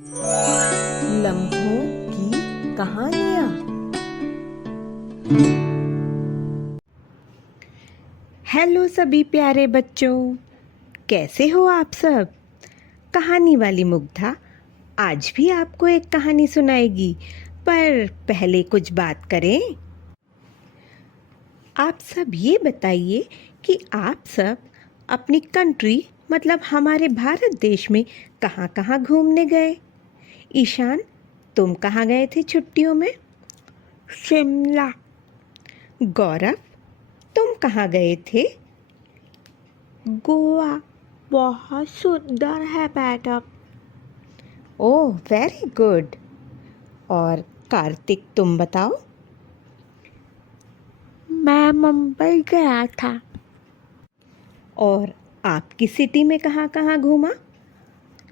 लम्हों की कहानियाँ। हेलो सभी प्यारे बच्चों, कैसे हो आप सब। कहानी वाली मुग्धा आज भी आपको एक कहानी सुनाएगी, पर पहले कुछ बात करें। आप सब ये बताइए कि आप सब अपनी कंट्री मतलब हमारे भारत देश में कहाँ कहाँ घूमने गए। ईशान, तुम कहाँ गए थे छुट्टियों में? शिमला। गौरव, तुम कहाँ गए थे? गोवा। बहुत सुंदर है मैडम। ओह, वेरी गुड। और कार्तिक, तुम बताओ। मैं मुंबई गया था। और आपकी सिटी में कहाँ कहाँ घूमा?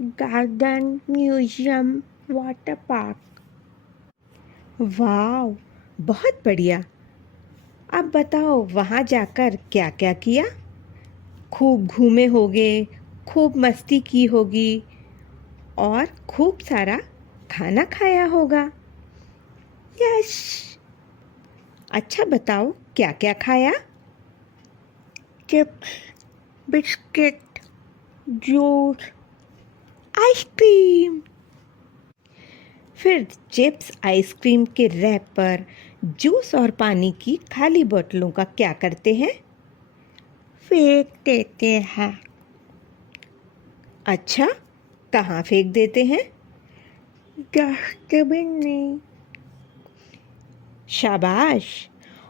Garden, museum, water park. वाह, बहुत बढ़िया। अब बताओ, वहाँ जाकर क्या क्या किया? खूब घूमे होगे, खूब मस्ती की होगी और खूब सारा खाना खाया होगा। यस। अच्छा बताओ, क्या क्या खाया? Chips, biscuit, juice, ice cream. फिर चिप्स आइसक्रीम के रैपर, जूस और पानी की खाली बोतलों का क्या करते हैं? फेंक देते हैं। अच्छा, कहाँ फेंक देते हैं? डस्टबिन में। शाबाश।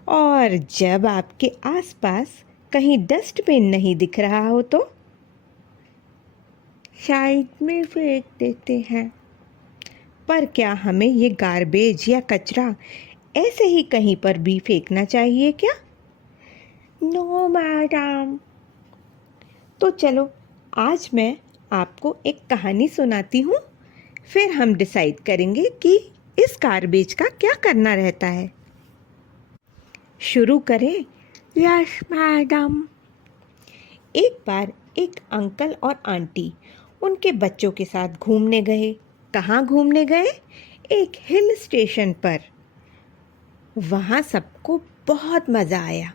और जब आपके आसपास कहीं डस्टबिन नहीं दिख रहा हो तो? साइड में फेंक देते हैं। पर क्या हमें ये गार्बेज या कचरा ऐसे ही कहीं पर भी फेंकना चाहिए क्या? No madam. तो चलो, आज मैं आपको एक कहानी सुनाती हूँ, फिर हम डिसाइड करेंगे कि इस गार्बेज का क्या करना रहता है। शुरू करें? Yes madam. एक बार एक अंकल और आंटी उनके बच्चों के साथ घूमने गए। कहाँ घूमने गए? एक हिल स्टेशन पर। वहाँ सबको बहुत मज़ा आया,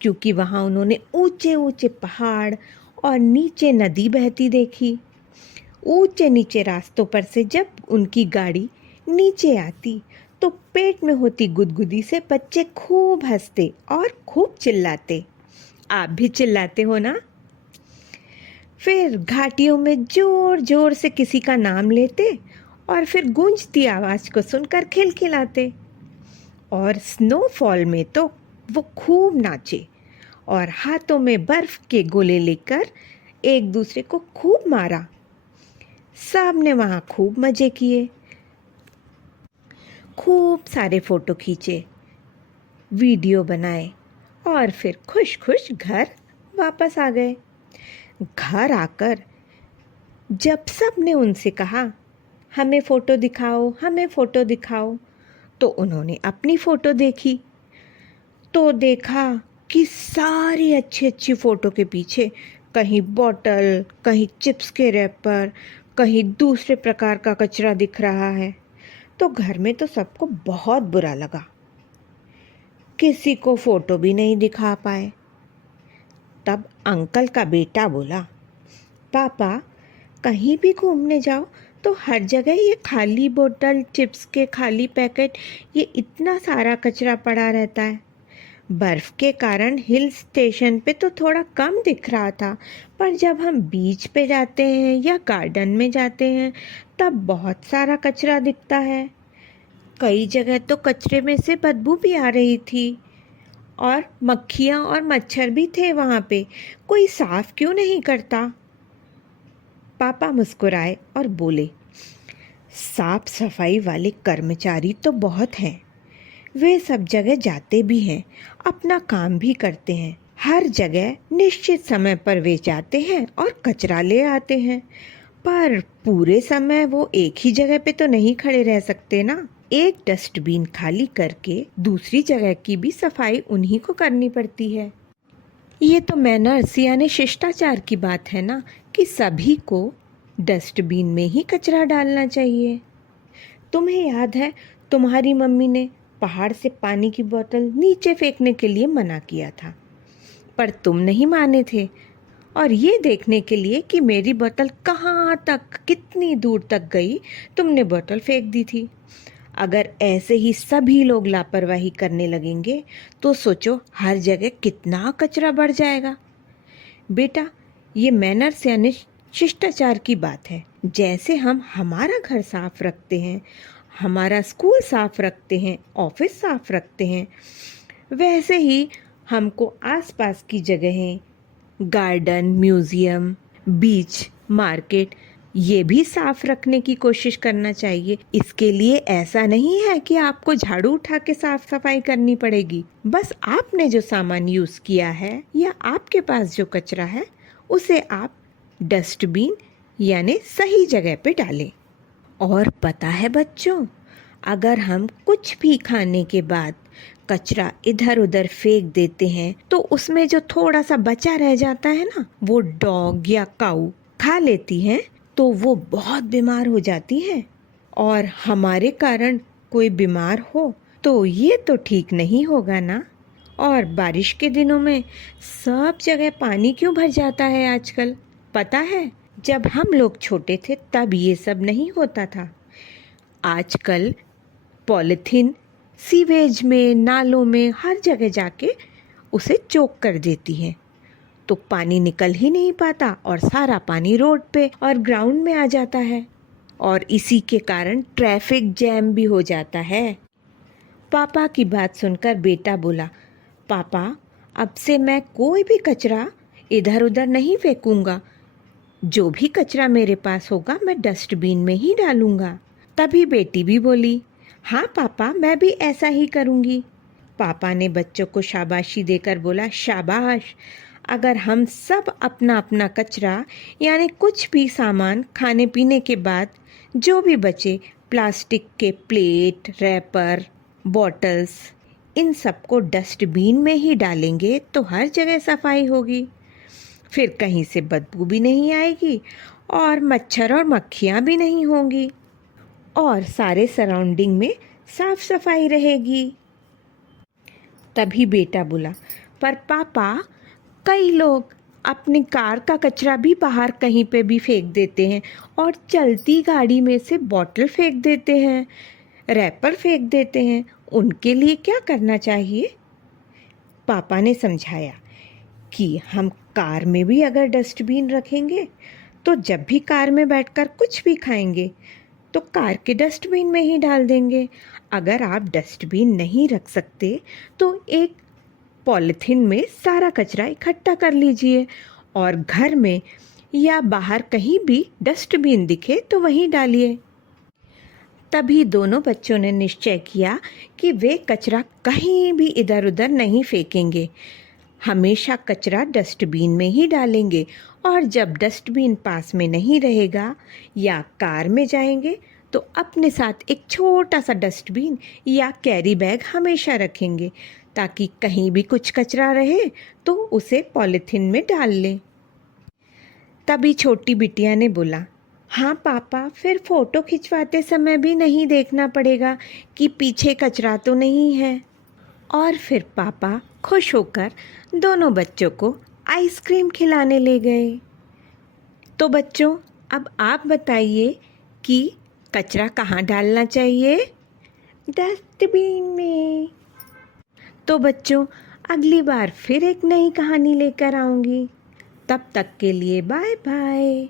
क्योंकि वहाँ उन्होंने ऊंचे ऊंचे पहाड़ और नीचे नदी बहती देखी। ऊंचे नीचे रास्तों पर से जब उनकी गाड़ी नीचे आती तो पेट में होती गुदगुदी से बच्चे खूब हंसते और खूब चिल्लाते। आप भी चिल्लाते हो ना? फिर घाटियों में जोर जोर से किसी का नाम लेते और फिर गूंजती आवाज़ को सुनकर खिलखिलाते। और स्नोफॉल में तो वो खूब नाचे और हाथों में बर्फ के गोले लेकर एक दूसरे को खूब मारा। सब ने वहाँ खूब मज़े किए, खूब सारे फ़ोटो खींचे, वीडियो बनाए और फिर खुश खुश घर वापस आ गए। घर आकर जब सब ने उनसे कहा, हमें फ़ोटो दिखाओ, हमें फ़ोटो दिखाओ, तो उन्होंने अपनी फ़ोटो देखी तो देखा कि सारी अच्छी अच्छी फ़ोटो के पीछे कहीं बॉटल, कहीं चिप्स के रैपर, कहीं दूसरे प्रकार का कचरा दिख रहा है। तो घर में तो सबको बहुत बुरा लगा, किसी को फ़ोटो भी नहीं दिखा पाए। तब अंकल का बेटा बोला, पापा, कहीं भी घूमने जाओ तो हर जगह ये खाली बोतल, चिप्स के खाली पैकेट, ये इतना सारा कचरा पड़ा रहता है। बर्फ़ के कारण हिल स्टेशन पे तो थोड़ा कम दिख रहा था, पर जब हम बीच पे जाते हैं या गार्डन में जाते हैं तब बहुत सारा कचरा दिखता है। कई जगह तो कचरे में से बदबू भी आ रही थी और मक्खियाँ और मच्छर भी थे वहाँ पे। कोई साफ क्यों नहीं करता? पापा मुस्कुराए और बोले, साफ सफाई वाले कर्मचारी तो बहुत हैं, वे सब जगह जाते भी हैं, अपना काम भी करते हैं। हर जगह निश्चित समय पर वे जाते हैं और कचरा ले आते हैं, पर पूरे समय वो एक ही जगह पे तो नहीं खड़े रह सकते ना। एक डस्टबिन खाली करके दूसरी जगह की भी सफाई उन्हीं को करनी पड़ती है। ये तो मैनर्स यानी शिष्टाचार की बात है ना, कि सभी को डस्टबिन में ही कचरा डालना चाहिए। तुम्हें याद है तुम्हारी मम्मी ने पहाड़ से पानी की बोतल नीचे फेंकने के लिए मना किया था, पर तुम नहीं माने थे, और ये देखने के लिए कि मेरी बोतल कहाँ तक, कितनी दूर तक गई, तुमने बोतल फेंक दी थी। अगर ऐसे ही सभी लोग लापरवाही करने लगेंगे तो सोचो हर जगह कितना कचरा बढ़ जाएगा। बेटा, ये मैनर्स यानी शिष्टाचार की बात है। जैसे हम हमारा घर साफ रखते हैं, हमारा स्कूल साफ रखते हैं, ऑफिस साफ रखते हैं, वैसे ही हमको आसपास की जगहें, गार्डन, म्यूज़ियम, बीच, मार्केट, ये भी साफ रखने की कोशिश करना चाहिए। इसके लिए ऐसा नहीं है कि आपको झाड़ू उठा के साफ सफाई करनी पड़ेगी। बस आपने जो सामान यूज़ किया है या आपके पास जो कचरा है उसे आप डस्टबिन यानी सही जगह पे डालें। और पता है बच्चों, अगर हम कुछ भी खाने के बाद कचरा इधर उधर फेंक देते हैं तो उसमें जो थोड़ा सा बचा रह जाता है ना, वो डॉग या काऊ खा लेती हैं, तो वो बहुत बीमार हो जाती है, और हमारे कारण कोई बीमार हो तो ये तो ठीक नहीं होगा ना। और बारिश के दिनों में सब जगह पानी क्यों भर जाता है आजकल? पता है, जब हम लोग छोटे थे तब ये सब नहीं होता था। आजकल पॉलिथीन सीवेज में, नालों में, हर जगह जाके उसे चोक कर देती है, तो पानी निकल ही नहीं पाता और सारा पानी रोड पे और ग्राउंड में आ जाता है, और इसी के कारण ट्रैफिक जैम भी हो जाता है। पापा की बात सुनकर बेटा बोला, पापा, अब से मैं कोई भी कचरा इधर उधर नहीं फेंकूंगा। जो भी कचरा मेरे पास होगा मैं डस्टबिन में ही डालूंगा। तभी बेटी भी बोली, हाँ पापा, मैं भी ऐसा ही करूँगी। पापा ने बच्चों को शाबाशी देकर बोला, शाबाश, अगर हम सब अपना अपना कचरा यानी कुछ भी सामान खाने पीने के बाद जो भी बचे, प्लास्टिक के प्लेट, रैपर, बॉटल्स, इन सबको डस्टबिन में ही डालेंगे तो हर जगह सफाई होगी। फिर कहीं से बदबू भी नहीं आएगी और मच्छर और मक्खियाँ भी नहीं होंगी, और सारे सराउंडिंग में साफ सफाई रहेगी। तभी बेटा बोला, पर पापा, कई लोग अपनी कार का कचरा भी बाहर कहीं पे भी फेंक देते हैं, और चलती गाड़ी में से बॉटल फेंक देते हैं, रैपर फेंक देते हैं, उनके लिए क्या करना चाहिए? पापा ने समझाया कि हम कार में भी अगर डस्टबिन रखेंगे तो जब भी कार में बैठकर कुछ भी खाएंगे तो कार के डस्टबिन में ही डाल देंगे। अगर आप डस्टबिन नहीं रख सकते तो एक पॉलिथीन में सारा कचरा इकट्ठा कर लीजिए, और घर में या बाहर कहीं भी डस्टबिन दिखे तो वहीं डालिए। तभी दोनों बच्चों ने निश्चय किया कि वे कचरा कहीं भी इधर उधर नहीं फेंकेंगे, हमेशा कचरा डस्टबिन में ही डालेंगे, और जब डस्टबिन पास में नहीं रहेगा या कार में जाएंगे तो अपने साथ एक छोटा सा डस्टबिन या कैरी बैग हमेशा रखेंगे, ताकि कहीं भी कुछ कचरा रहे तो उसे पॉलिथीन में डाल लें। तभी छोटी बिटिया ने बोला, हाँ पापा, फिर फ़ोटो खिंचवाते समय भी नहीं देखना पड़ेगा कि पीछे कचरा तो नहीं है। और फिर पापा खुश होकर दोनों बच्चों को आइसक्रीम खिलाने ले गए। तो बच्चों, अब आप बताइए कि कचरा कहाँ डालना चाहिए? डस्टबिन में। तो बच्चों, अगली बार फिर एक नई कहानी लेकर आऊँगी। तब तक के लिए बाय बाय।